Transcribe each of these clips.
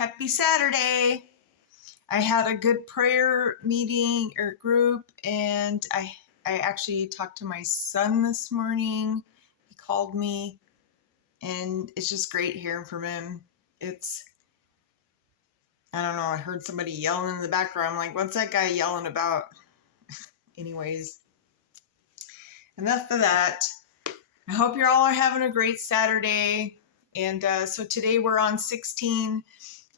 Happy Saturday. I had a good prayer meeting or group, and I actually talked to my son this morning. He called me, and it's just great hearing from him. I don't know, I heard somebody yelling in the background. I'm like, what's that guy yelling about? Anyways, enough of that. I hope you're all having a great Saturday. And so today we're on 16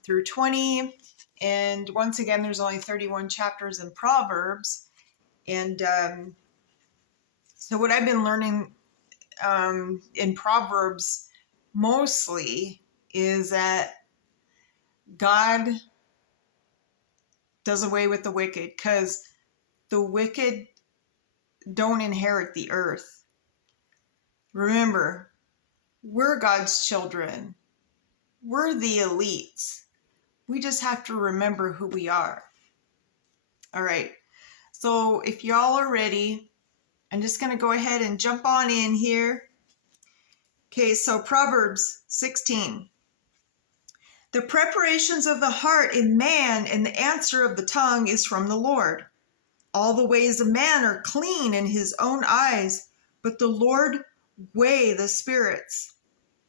through 20. And once again, there's only 31 chapters in Proverbs. And so what I've been learning in Proverbs mostly is that God does away with the wicked, because the wicked don't inherit the earth. Remember, we're God's children. We're the elites. We just have to remember who we are. All right. So if y'all are ready, I'm just going to go ahead and jump on in here. Okay, so Proverbs 16. The preparations of the heart in man and the answer of the tongue is from the Lord. All the ways of man are clean in his own eyes, but the Lord weigh the spirits.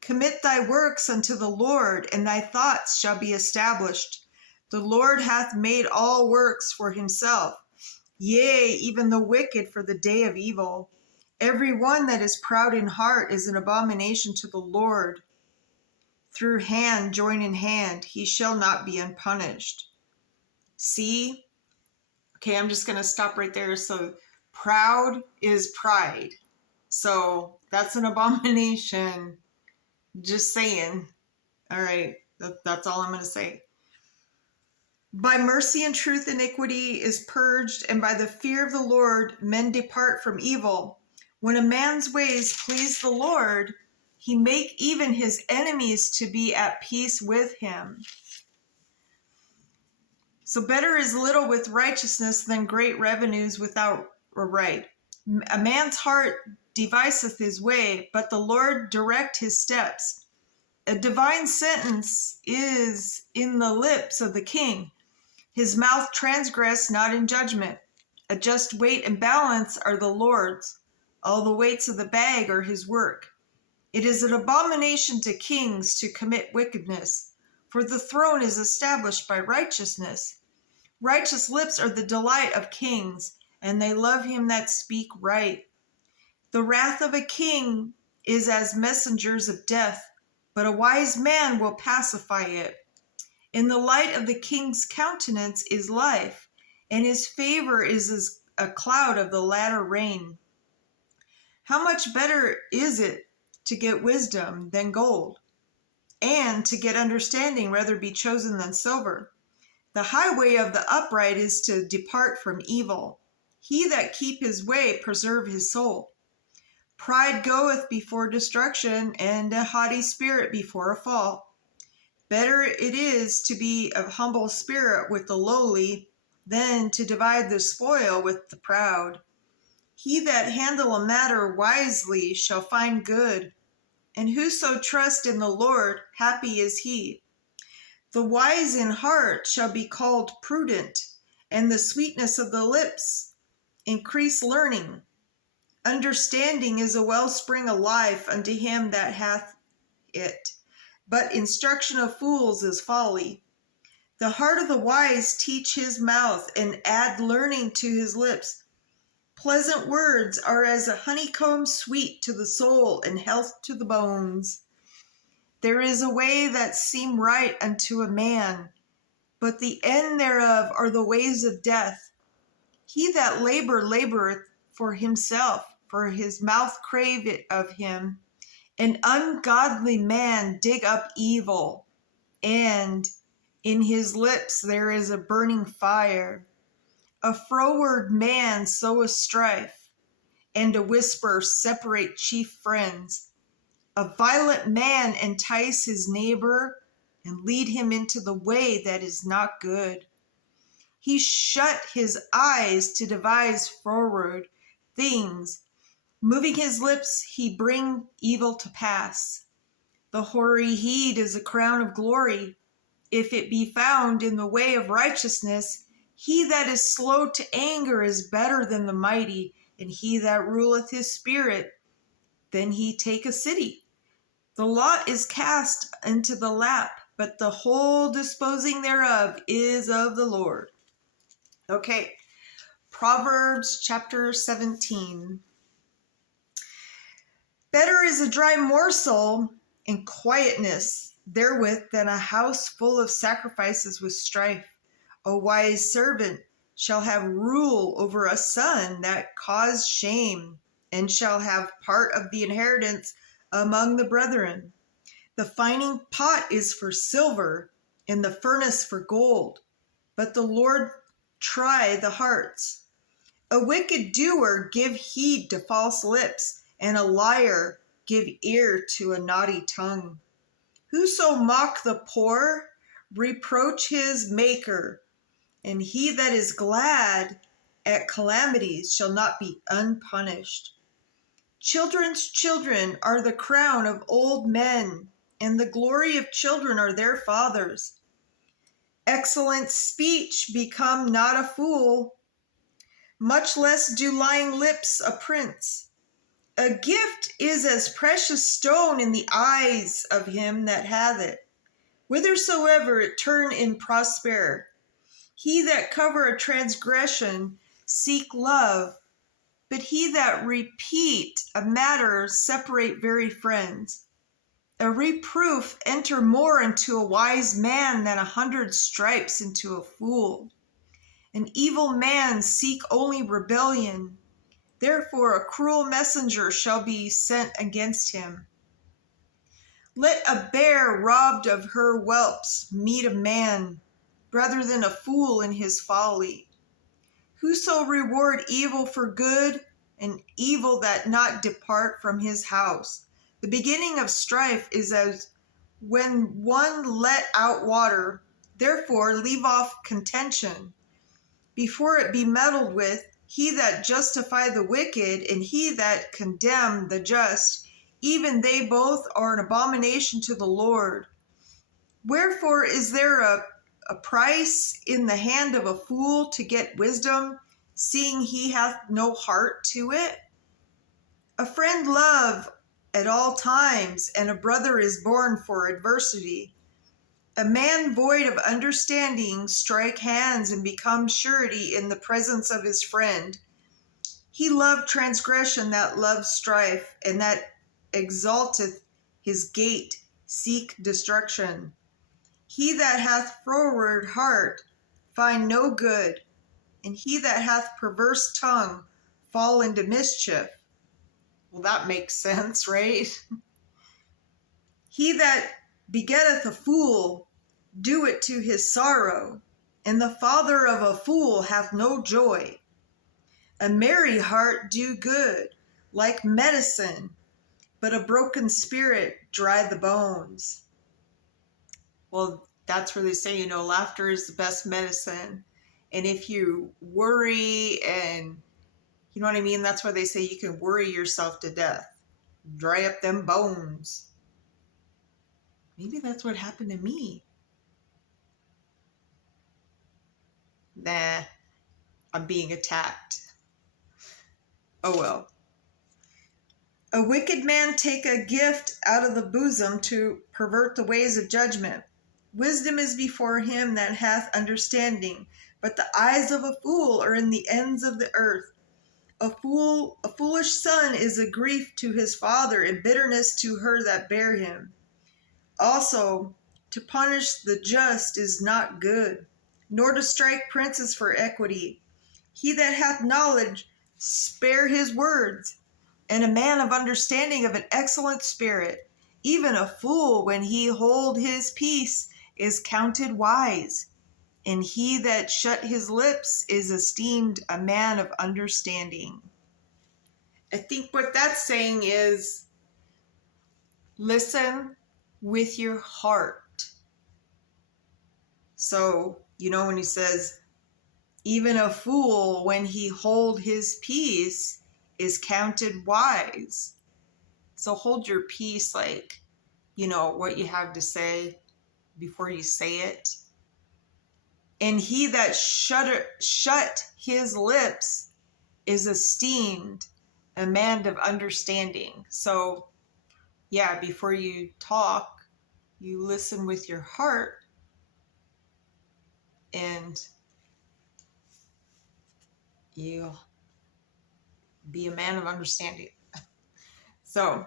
Commit thy works unto the Lord, and thy thoughts shall be established. The Lord hath made all works for himself, yea, even the wicked for the day of evil. Every one that is proud in heart is an abomination to the Lord. Through hand join in hand, he shall not be unpunished. See? Okay, I'm just going to stop right there. So proud is pride. So that's an abomination. Just saying. All right, that's all I'm going to say. By mercy and truth iniquity is purged, and by the fear of the Lord men depart from evil. When a man's ways please the Lord, he make even his enemies to be at peace with him. So better is little with righteousness than great revenues without right. A man's heart deviseth his way, but the Lord direct his steps. A divine sentence is in the lips of the king. His mouth transgressed not in judgment. A just weight and balance are the Lord's. All the weights of the bag are his work. It is an abomination to kings to commit wickedness, for the throne is established by righteousness. Righteous lips are the delight of kings, and they love him that speak right. The wrath of a king is as messengers of death, but a wise man will pacify it. In the light of the king's countenance is life, and his favor is as a cloud of the latter rain. How much better is it to get wisdom than gold, and to get understanding rather be chosen than silver? The highway of the upright is to depart from evil. He that keep his way preserve his soul. Pride goeth before destruction, and a haughty spirit before a fall. Better it is to be of humble spirit with the lowly than to divide the spoil with the proud. He that handle a matter wisely shall find good, and whoso trust in the Lord, happy is he. The wise in heart shall be called prudent, and the sweetness of the lips increase learning. Understanding is a wellspring of life unto him that hath it, but instruction of fools is folly. The heart of the wise teach his mouth, and add learning to his lips. Pleasant words are as a honeycomb sweet to the soul, and health to the bones. There is a way that seem right unto a man, but the end thereof are the ways of death. He that laboreth for himself, for his mouth crave it of him. An ungodly man dig up evil, and in his lips there is a burning fire. A froward man soweth strife, and a whisper separate chief friends. A violent man entice his neighbor, and lead him into the way that is not good. He shut his eyes to devise froward things. Moving his lips, he bring evil to pass. The hoary heed is a crown of glory. if it be found in the way of righteousness. He that is slow to anger is better than the mighty, and he that ruleth his spirit, then he take a city. The lot is cast into the lap, but the whole disposing thereof is of the Lord. Okay, Proverbs chapter 17. Better is a dry morsel and quietness therewith than a house full of sacrifices with strife. A wise servant shall have rule over a son that caused shame, and shall have part of the inheritance among the brethren. The fining pot is for silver, and the furnace for gold, but the Lord try the hearts. A wicked doer give heed to false lips, and a liar give ear to a naughty tongue. Whoso mock the poor, reproach his maker, and he that is glad at calamities shall not be unpunished. Children's children are the crown of old men, and the glory of children are their fathers. Excellent speech become not a fool, much less do lying lips a prince. A gift is as precious stone in the eyes of him that hath it, whithersoever it turn in prosper. He that cover a transgression seek love, but he that repeat a matter separate very friends. A reproof enter more into a wise man than 100 stripes into a fool. An evil man seek only rebellion. Therefore a cruel messenger shall be sent against him. Let a bear robbed of her whelps meet a man, rather than a fool in his folly. Whoso reward evil for good, and evil that not depart from his house. The beginning of strife is as when one let out water. Therefore leave off contention, before it be meddled with. He that justify the wicked, and he that condemn the just, even they both are an abomination to the Lord. Wherefore is there a price in the hand of a fool to get wisdom, seeing he hath no heart to it? A friend love at all times, and a brother is born for adversity. A man void of understanding strike hands and become surety in the presence of his friend. He loved transgression that loves strife, and that exalteth his gate seek destruction. He that hath froward heart find no good, and he that hath perverse tongue fall into mischief. Well, that makes sense, right? He that begetteth a fool do it to his sorrow, and the father of a fool hath no joy. A merry heart do good, like medicine, but a broken spirit dry the bones. Well, that's where they say, laughter is the best medicine. And if you worry and, you know what I mean? That's why they say you can worry yourself to death. Dry up them bones. Maybe that's what happened to me. Nah, I'm being attacked. Oh well. A wicked man take a gift out of the bosom to pervert the ways of judgment. Wisdom is before him that hath understanding, but the eyes of a fool are in the ends of the earth. A foolish son is a grief to his father, and bitterness to her that bare him. Also, to punish the just is not good, nor to strike princes for equity. He that hath knowledge spare his words, and a man of understanding of an excellent spirit. Even a fool, when he hold his peace, is counted wise, and he that shut his lips is esteemed a man of understanding. I think what that's saying is, listen with your heart. So, when he says, even a fool, when he hold his peace, is counted wise. So hold your peace, like, what you have to say. before you say it. And he that shut his lips is esteemed a man of understanding. So, yeah, before you talk, you listen with your heart and you be a man of understanding. So,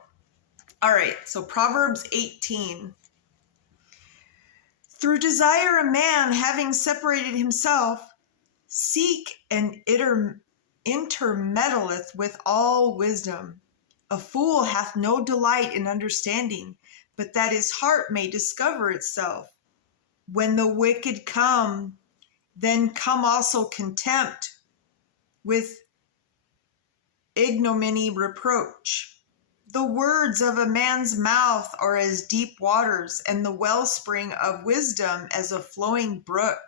all right. So Proverbs 18. Through desire, a man having separated himself, seek and intermeddleth with all wisdom. A fool hath no delight in understanding, but that his heart may discover itself. When the wicked come, then come also contempt with ignominy reproach. The words of a man's mouth are as deep waters, and the wellspring of wisdom as a flowing brook.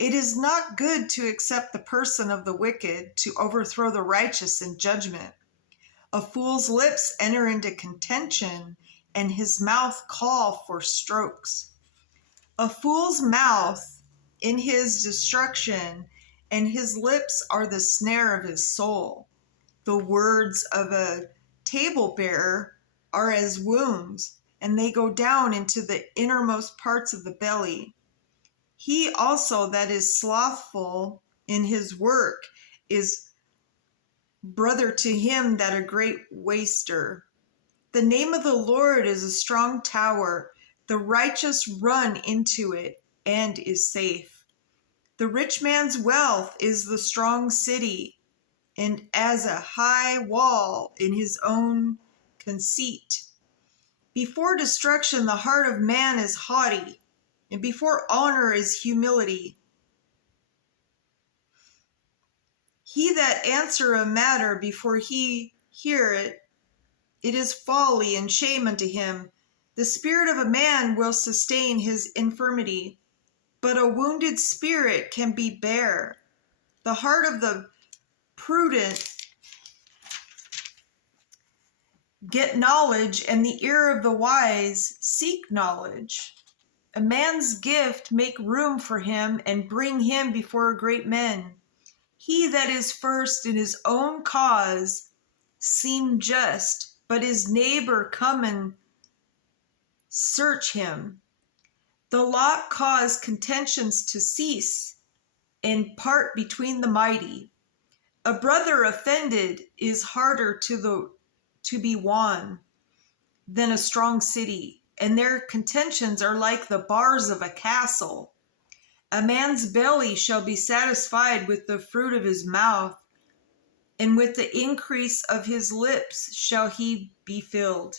It is not good to accept the person of the wicked, to overthrow the righteous in judgment. A fool's lips enter into contention, and his mouth call for strokes. A fool's mouth in his destruction, and his lips are the snare of his soul. The words of a table-bearer are as wounds, and they go down into the innermost parts of the belly. He also that is slothful in his work is brother to him that a great waster. The name of the Lord is a strong tower. The righteous run into it and is safe. The rich man's wealth is the strong city, and as a high wall in his own conceit. Before destruction, the heart of man is haughty, and before honor is humility. He that answer a matter before he hear it, it is folly and shame unto him. The spirit of a man will sustain his infirmity, but a wounded spirit can be bare. The heart of the prudent get knowledge, and the ear of the wise seek knowledge. A man's gift make room for him, and bring him before great men. He that is first in his own cause seem just, but his neighbor come and search him. The lot cause contentions to cease, and part between the mighty. A brother offended is harder to be won than a strong city, and their contentions are like the bars of a castle. A man's belly shall be satisfied with the fruit of his mouth, and with the increase of his lips shall he be filled.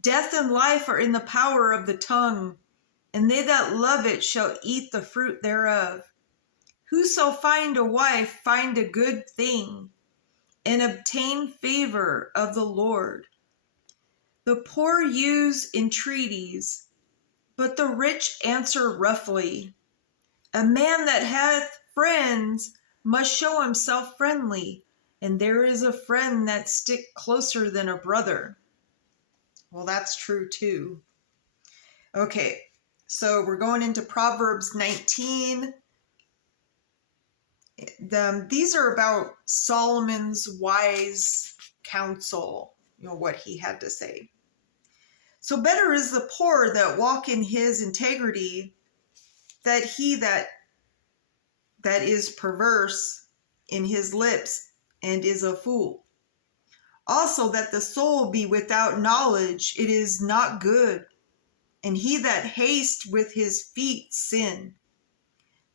Death and life are in the power of the tongue, and they that love it shall eat the fruit thereof. Whoso find a wife find a good thing, and obtain favor of the Lord. The poor use entreaties, but the rich answer roughly. A man that hath friends must show himself friendly, and there is a friend that stick closer than a brother. Well, that's true too. Okay, so we're going into Proverbs 19. These are about Solomon's wise counsel, what he had to say. So better is the poor that walk in his integrity, that he that is perverse in his lips and is a fool. Also that the soul be without knowledge, it is not good, and he that haste with his feet sin.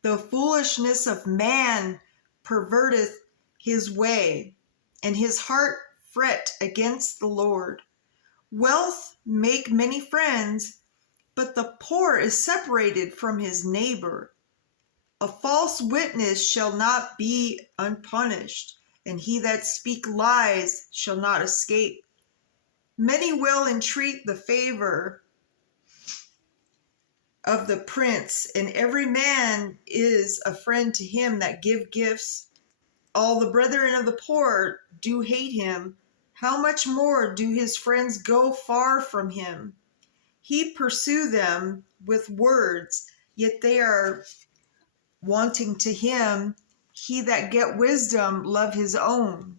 The foolishness of man perverteth his way, and his heart fret against the Lord. Wealth make many friends, but the poor is separated from his neighbor. A false witness shall not be unpunished, and he that speak lies shall not escape. Many will entreat the favor of the prince, and every man is a friend to him that give gifts. All the brethren of the poor do hate him. How much more do his friends go far from him? He pursue them with words, yet they are wanting to him. He that get wisdom love his own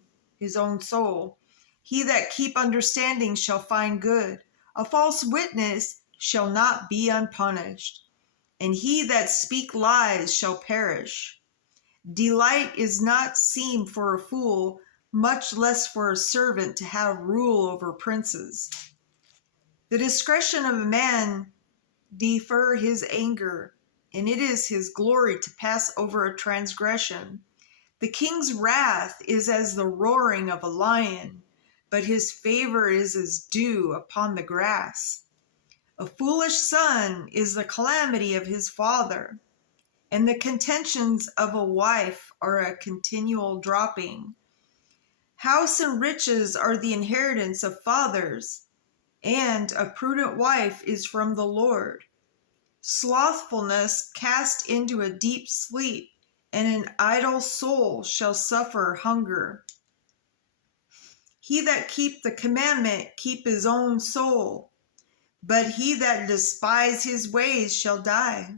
soul. He that keep understanding shall find good. A false witness shall not be unpunished, and he that speak lies shall perish. Delight is not seem for a fool, much less for a servant to have rule over princes. The discretion of a man defer his anger, and it is his glory to pass over a transgression. The king's wrath is as the roaring of a lion, but his favor is as dew upon the grass. A foolish son is the calamity of his father, and the contentions of a wife are a continual dropping. House and riches are the inheritance of fathers, and a prudent wife is from the Lord. Slothfulness cast into a deep sleep, and an idle soul shall suffer hunger. He that keep the commandment keep his own soul, but he that despise his ways shall die.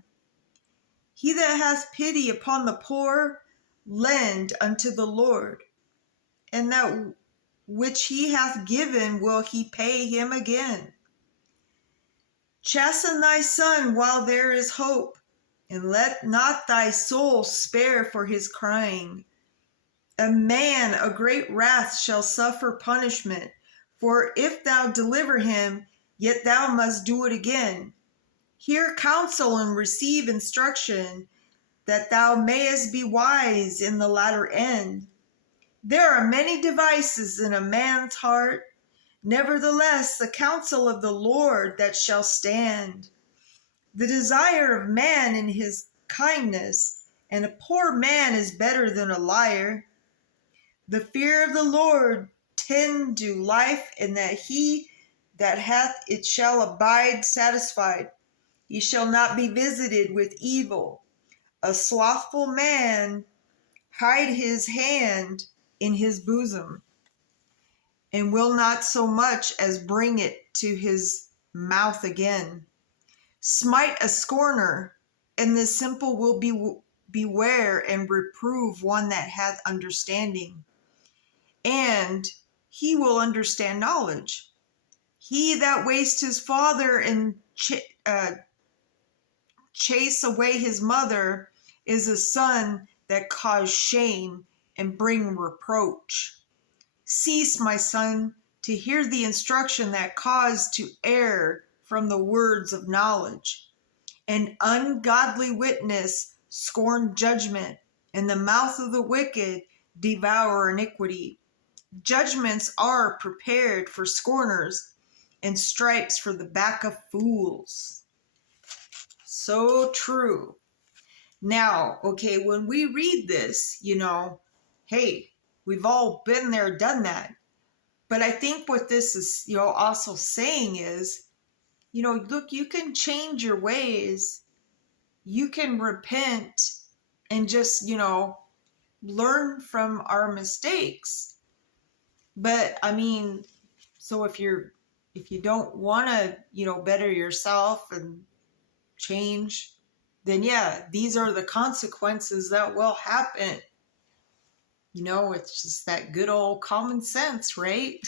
He that hath pity upon the poor, lend unto the Lord, and that which he hath given will he pay him again. Chasten thy son while there is hope, and let not thy soul spare for his crying. A man a great wrath shall suffer punishment, for if thou deliver him, yet thou must do it again. Hear counsel and receive instruction, that thou mayest be wise in the latter end. There are many devices in a man's heart, nevertheless the counsel of the Lord that shall stand. The desire of man in his kindness, and a poor man is better than a liar. The fear of the Lord tend to life, and that he that hath it shall abide satisfied. He shall not be visited with evil. A slothful man hide his hand in his bosom, and will not so much as bring it to his mouth again. Smite a scorner, and the simple will beware and reprove one that hath understanding, and he will understand knowledge. He that wastes his father and chase away his mother is a son that cause shame and bring reproach. Cease, my son, to hear the instruction that cause to err from the words of knowledge. An ungodly witness scorn judgment, and the mouth of the wicked devour iniquity. Judgments are prepared for scorners, and stripes for the back of fools. So true. Now, okay, when we read this, hey, we've all been there, done that. But I think what this is, also saying is, look, you can change your ways. You can repent and just, learn from our mistakes. But I mean, so if you don't want to, better yourself and change, then yeah, these are the consequences that will happen. It's just that good old common sense, right?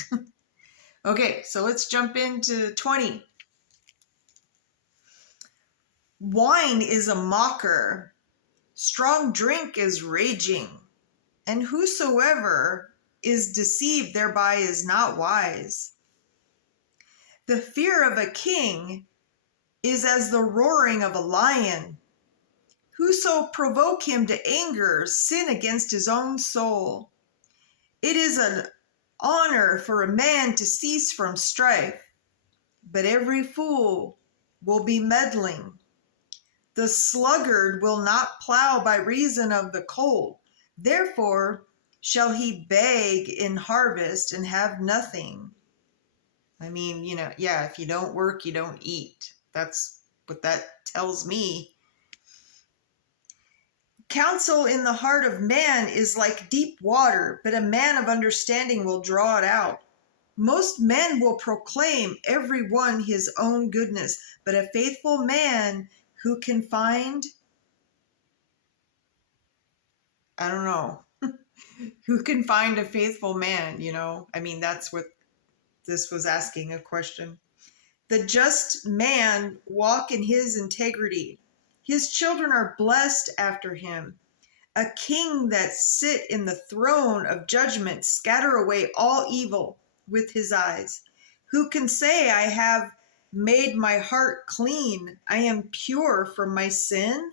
Okay, so let's jump into 20. Wine is a mocker, strong drink is raging, and whosoever is deceived thereby is not wise. The fear of a king is as the roaring of a lion. Whoso provoke him to anger sin against his own soul. It is an honor for a man to cease from strife, but every fool will be meddling. The sluggard will not plow by reason of the cold. Therefore shall he beg in harvest and have nothing. I mean, if you don't work, you don't eat. That's what that tells me. Counsel in the heart of man is like deep water, but a man of understanding will draw it out. Most men will proclaim every one his own goodness, but a faithful man who can find, I don't know, who can find a faithful man, I mean, that's what this was asking a question. The just man walk in his integrity. His children are blessed after him. A king that sit in the throne of judgment scatter away all evil with his eyes. Who can say, I have made my heart clean, I am pure from my sin?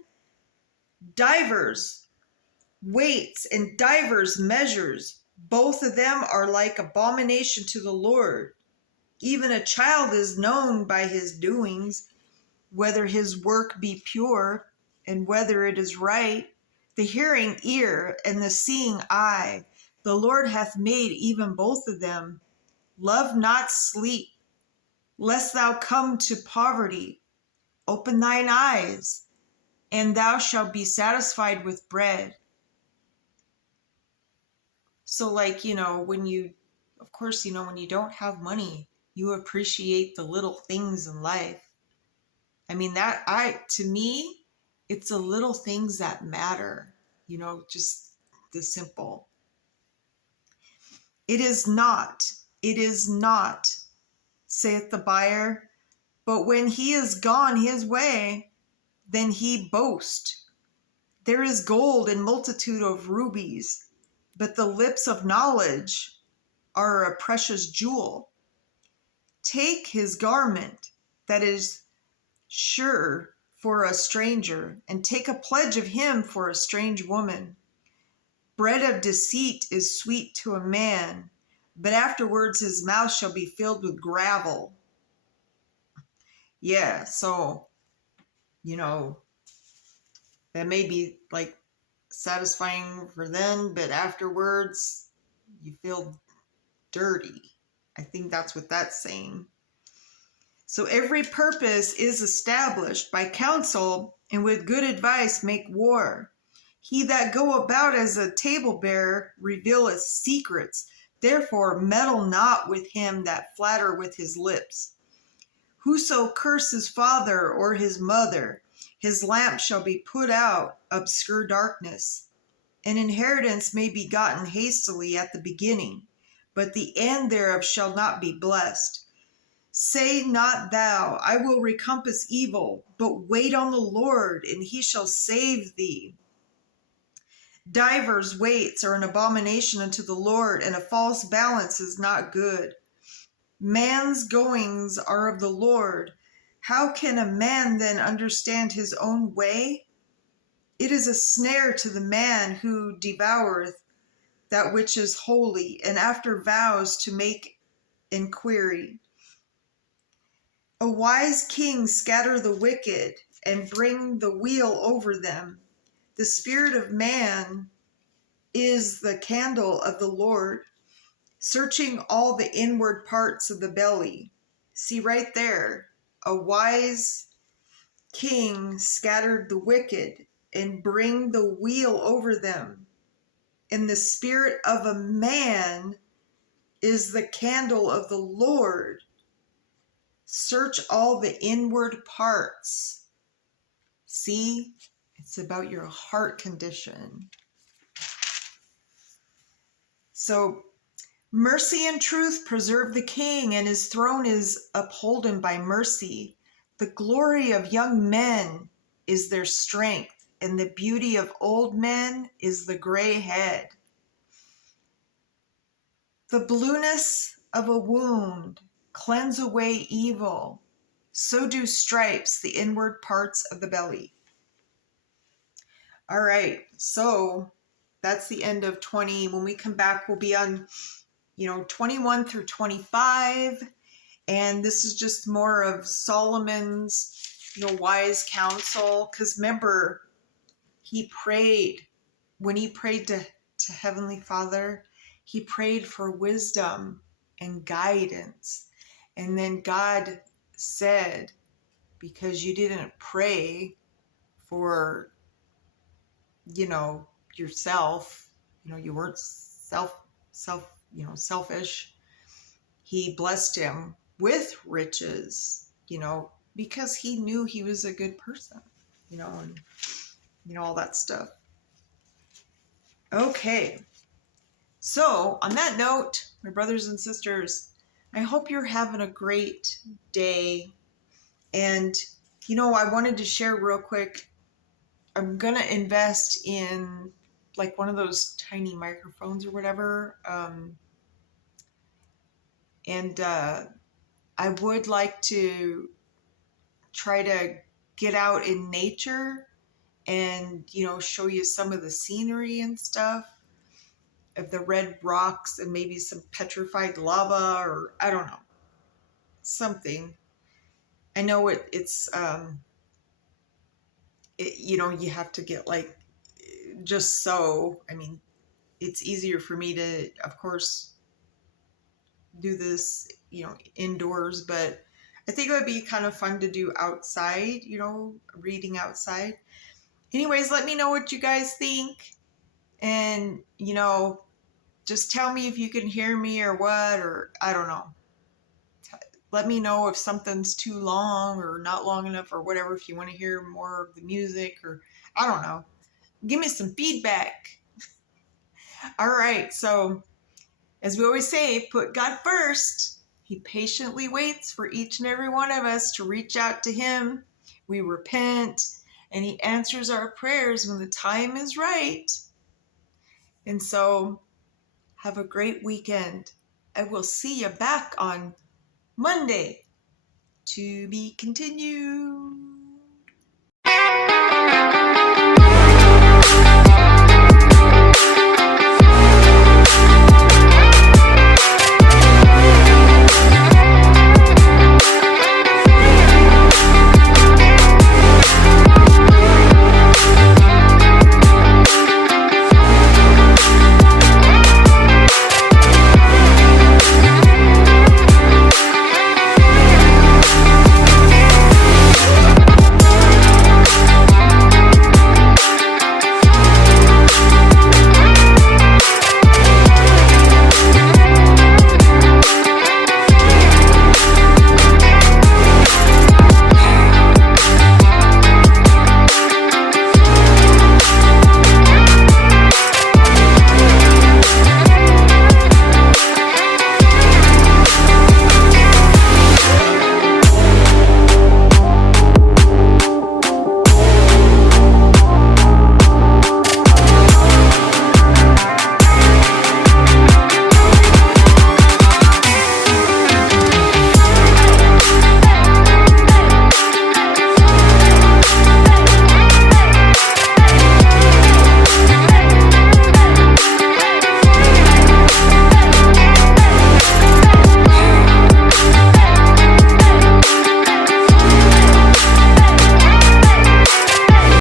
Divers weights and divers measures, both of them are like abomination to the Lord. Even a child is known by his doings, whether his work be pure and whether it is right. The hearing ear and the seeing eye, the Lord hath made even both of them. Love not sleep, lest thou come to poverty. Open thine eyes, and thou shalt be satisfied with bread. So when you, of course, when you don't have money, you appreciate the little things in life. I mean, to me, it's the little things that matter, just the simple. It is not, saith the buyer, but when he is gone his way, then he boast. There is gold and multitude of rubies, but the lips of knowledge are a precious jewel. Take his garment that is sure for a stranger, and take a pledge of him for a strange woman. Bread of deceit is sweet to a man, but afterwards his mouth shall be filled with gravel. Yeah, so, that may be satisfying for then, but afterwards you feel dirty. I think that's what that's saying. So every purpose is established by counsel, and with good advice make war. He that go about as a table-bearer revealeth secrets. Therefore meddle not with him that flatter with his lips. Whoso curse his father or his mother, his lamp shall be put out, obscure darkness. An inheritance may be gotten hastily at the beginning, but the end thereof shall not be blessed. Say not thou, I will recompense evil, but wait on the Lord, and he shall save thee. Divers weights are an abomination unto the Lord, and a false balance is not good. Man's goings are of the Lord. How can a man then understand his own way? It is a snare to the man who devoureth that which is holy, and after vows to make inquiry. A wise king scatter the wicked, and bring the wheel over them. The spirit of man is the candle of the Lord, searching all the inward parts of the belly. See right there, a wise king scattered the wicked, and bring the wheel over them. And the spirit of a man is the candle of the Lord. Search all the inward parts. See, it's about your heart condition. So, mercy and truth preserve the king, and his throne is upholden by mercy. The glory of young men is their strength, and the beauty of old men is the gray head. The blueness of a wound cleanse away evil. So do stripes the inward parts of the belly. All right, so that's the end of 20. When we come back, we'll be on, 21 through 25. And this is just more of Solomon's, wise counsel. Because remember, when he prayed to Heavenly Father, he prayed for wisdom and guidance. And then God said, because you didn't pray for, yourself, you weren't selfish. he blessed him with riches, because he knew he was a good person, and all that stuff. Okay. So, on that note, my brothers and sisters, I hope you're having a great day. And, I wanted to share real quick. I'm going to invest in like one of those tiny microphones or whatever. And I would like to try to get out in nature and, show you some of the scenery and stuff of the red rocks and maybe some petrified lava, or I don't know, something. I know it's you have to get like, just so, I mean, it's easier for me to, of course, do this, indoors, but I think it would be kind of fun to do outside, reading outside. Anyways, let me know what you guys think. And, just tell me if you can hear me or what, or I don't know. Let me know if something's too long or not long enough or whatever, if you want to hear more of the music, or I don't know. Give me some feedback. All right. So, as we always say, put God first. He patiently waits for each and every one of us to reach out to him. We repent, and he answers our prayers when the time is right. And so, have a great weekend. I will see you back on Monday. To be continued.